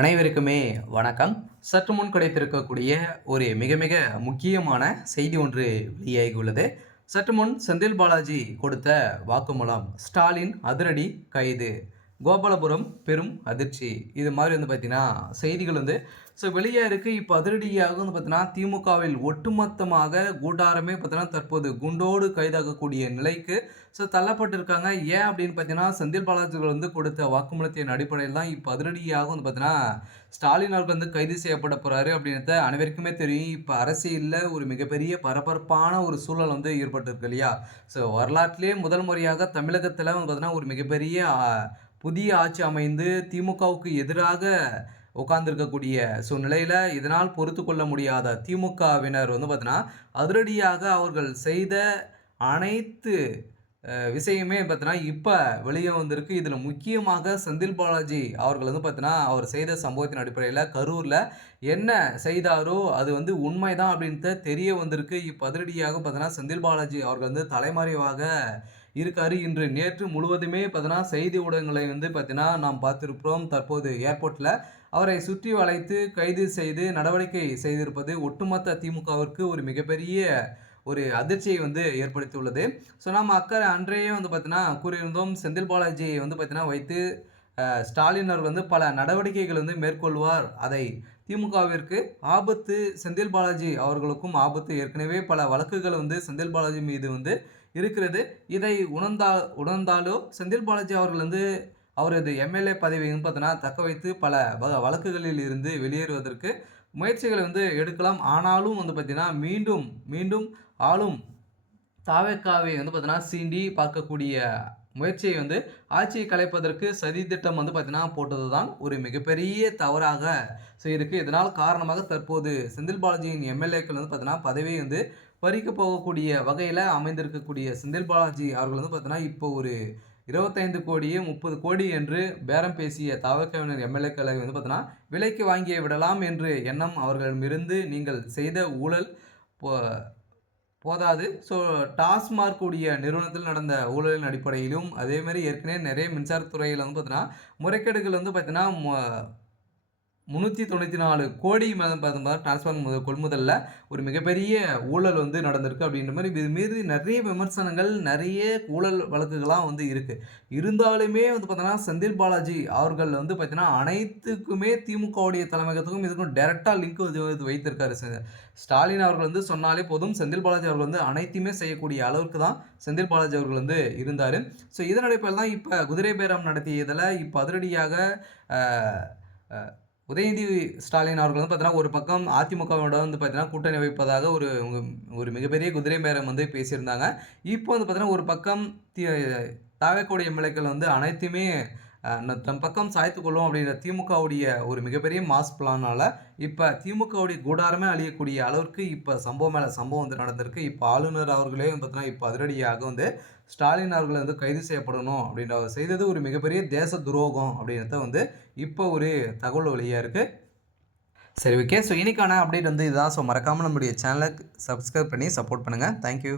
அனைவருக்குமே வணக்கம். சற்று முன் கிடைத்திருக்கக்கூடிய ஒரு மிக மிக முக்கியமான செய்தி ஒன்று வெளியாகியுள்ளது. சற்று முன் செந்தில் பாலாஜி கொடுத்த வாக்குமூலம். ஸ்டாலின் அதிரடி கைது. கோபாலபுரம் பெரும் அதிர்ச்சி. இது மாதிரி பார்த்தீங்கன்னா செய்திகள் வெளியே இருக்குது. இப்போ அதிரடியாக பார்த்தீங்கன்னா திமுகவில் ஒட்டுமொத்தமாக கூட்டாரமே பார்த்தீங்கன்னா தற்போது குண்டோடு கைதாகக்கூடிய நிலைக்கு தள்ளப்பட்டிருக்காங்க. ஏன் அப்படின்னு பார்த்தீங்கன்னா செந்தில் பாலாஜி கொடுத்த வாக்குமூலத்தின் அடிப்படையில் தான் இப்போ அதிரடியாக பார்த்தீங்கன்னா ஸ்டாலின் அவர்கள் கைது செய்யப்பட போகிறாரு அப்படின்றத அனைவருக்குமே தெரியும். இப்போ அரசியலில் ஒரு மிகப்பெரிய பரபரப்பான ஒரு சூழல் ஏற்பட்டிருக்கு இல்லையா? வரலாற்றிலே முதல் முறையாக தமிழகத்தில் பார்த்தீங்கன்னா ஒரு மிகப்பெரிய புதிய ஆட்சி அமைந்து திமுகவுக்கு எதிராக உட்கார்ந்திருக்கக்கூடிய சூழ்நிலையில் இதனால் பொறுத்து கொள்ள முடியாத திமுகவினர் பார்த்தீங்கன்னா அதிரடியாக அவர்கள் செய்த அனைத்து விஷயமே பார்த்தீங்கன்னா இப்போ வெளியே வந்திருக்கு. இதில் முக்கியமாக செந்தில் பாலாஜி அவர்கள் பார்த்தீங்கன்னா அவர் செய்த சம்பவத்தின் அடிப்படையில் கரூரில் என்ன செய்தாரோ அது உண்மைதான் அப்படின்ட்டு தெரிய வந்திருக்கு. இப்போ அதிரடியாக பார்த்தீங்கன்னா செந்தில் பாலாஜி அவர்கள் தலைமறைவாக இருக்காரு. இன்று நேற்று முழுவதுமே பார்த்தீங்கன்னா செய்தி ஊடகங்களை பார்த்தீங்கன்னா நாம் பார்த்திருக்கிறோம். தற்போது ஏர்போர்ட்டில் அவரை சுற்றி வளைத்து கைது செய்து நடவடிக்கை செய்திருப்பது ஒட்டுமொத்த திமுகவிற்கு ஒரு மிகப்பெரிய ஒரு அதிர்ச்சியை ஏற்படுத்தியுள்ளது. நாம் அன்றையே பார்த்தீங்கன்னா கூறியிருந்தோம். செந்தில் பாலாஜியை பார்த்தீங்கன்னா வைத்து ஸ்டாலின் அவர் பல நடவடிக்கைகள் மேற்கொள்வார். அதை திமுகவிற்கு ஆபத்து, செந்தில் பாலாஜி அவர்களுக்கும் ஆபத்து. ஏற்கனவே பல வழக்குகள் செந்தில் பாலாஜி மீது இருக்கிறது. இதை உணர்ந்தாலோ செந்தில் பாலாஜி அவர்கள் அவரது எம்எல்ஏ பதவியும் பார்த்தீங்கன்னா தக்க வைத்து பல வழக்குகளில் இருந்து வெளியேறுவதற்கு முயற்சிகளை எடுக்கலாம். ஆனாலும் பார்த்தீங்கன்னா மீண்டும் மீண்டும் ஆளும் தாவேக்காவை பார்த்தீங்கன்னா சீண்டி பார்க்கக்கூடிய முயற்சியை ஆட்சியை கலைப்பதற்கு சதித்திட்டம் பார்த்தீங்கன்னா போட்டது தான் ஒரு மிகப்பெரிய தவறாக இருக்கு. இதனால் காரணமாக தற்போது செந்தில் பாலாஜியின் எம்எல்ஏக்கள் பார்த்தீங்கன்னா பதவியை பறிக்க போகக்கூடிய வகையில் அமைந்திருக்கக்கூடிய செந்தில் பாலாஜி அவர்கள் பார்த்தீங்கன்னா இப்போ ஒரு 25 கோடியே 30 கோடி என்று பேரம் பேசிய தாவேக்காவினர் எம்எல்ஏக்களை பார்த்தீங்கன்னா விலைக்கு வாங்கி விடலாம் என்று எண்ணம் அவர்களிடமிருந்து நீங்கள் செய்த ஊழல் போதாது. டாஸ்மார்க் கூடிய நிறுவனத்தில் நடந்த ஊழலின் அடிப்படையிலும் அதேமாதிரி ஏற்கனவே நிறைய மின்சாரத்துறையில் பார்த்தீங்கன்னா முறைகேடுகள் பார்த்தீங்கன்னா 394 கோடி டிரான்ஸ்ஃபார்மர் கொள்முதலில் ஒரு மிகப்பெரிய ஊழல் நடந்திருக்கு அப்படின்ற மாதிரி இது மீது நிறைய விமர்சனங்கள், நிறைய ஊழல் வழக்குகள்லாம் இருக்குது. இருந்தாலுமே பார்த்தீங்கன்னா செந்தில் பாலாஜி அவர்கள் பார்த்தீங்கன்னா அனைத்துக்குமே திமுகவுடைய தலைமையகத்துக்கும் இதுக்கும் டைரெக்டாக லிங்க் வைத்திருக்காரு. ஸ்டாலின் அவர்கள் சொன்னாலே போதும், செந்தில் பாலாஜி அவர்கள் அனைத்தையுமே செய்யக்கூடிய அளவுக்கு தான் செந்தில் பாலாஜி அவர்கள் இருந்தார். இதன் அடிப்படையில் தான் இப்போ குதிரை பேரம் நடத்தியதில் இப்போ அதிரடியாக உதயநிதி ஸ்டாலின் அவர்கள் பார்த்தீங்கன்னா ஒரு பக்கம் அதிமுகவோட பார்த்தீங்கன்னா கூட்டணி வைப்பதாக ஒரு மிகப்பெரிய குதிரை பேரம் பேசியிருந்தாங்க. இப்போ பார்த்தீங்கன்னா ஒரு பக்கம் தாவேக்கோடைய எம்எல்ஏக்கள் அனைத்துமே தன் பக்கம் சாய்த்து கொள்ளும் அப்படின்ற திமுகவுடைய ஒரு மிகப்பெரிய மாஸ் பிளானால் இப்போ திமுகவுடைய கூடாரமே அழியக்கூடிய அளவிற்கு இப்போ சம்பவம் மேலே சம்பவம் நடந்திருக்கு. இப்போ ஆளுநர் அவர்களே பார்த்தீங்கன்னா இப்போ அதிரடியாக ஸ்டாலின் அவர்கள் கைது செய்யப்படணும் அப்படின்ற அவர் செய்தது ஒரு மிகப்பெரிய தேச துரோகம் அப்படின்றத இப்போ ஒரு தகவல் வழியாக இருக்குது. சரி, ஓகே. இன்னைக்கான அப்டேட் இதுதான். மறக்காமல் நம்முடைய சேனலை சப்ஸ்கிரைப் பண்ணி சப்போர்ட் பண்ணுங்கள். தேங்க்யூ.